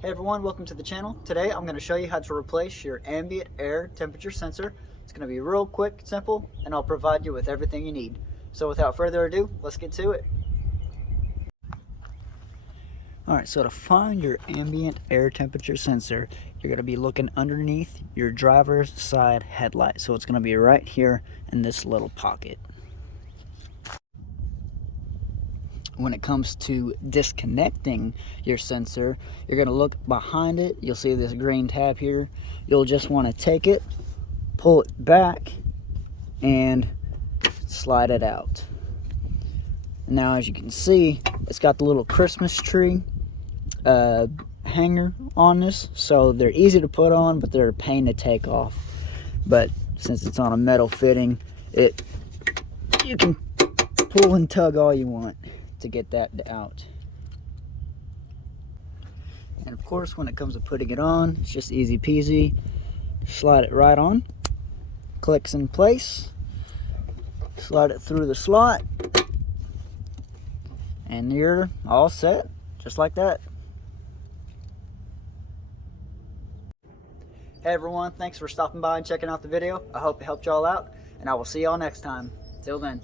Hey everyone, welcome to the channel. Today I'm going to show you how to replace your ambient air temperature sensor. It's going to be real quick, simple, and I'll provide you with everything you need. So without further ado, let's get to it. Alright, so to find your ambient air temperature sensor, you're going to be looking underneath your driver's side headlight. So it's going to be right here in this little pocket. When it comes to disconnecting your sensor, you're going to look behind it. You'll see this green tab here. You'll just want to take it, pull it back, and slide it out. Now, as you can see, it's got the little Christmas tree hanger on this, so they're easy to put on, but they're a pain to take off. But since it's on a metal fitting, you can pull and tug all you want to get that out. And of course, when it comes to putting it on, it's just easy peasy. Slide it right on, clicks in place, slide it through the slot, and you're all set, just like that. Hey everyone, thanks for stopping by and checking out the video. I hope it helped y'all out, and I will see y'all next time. Till then.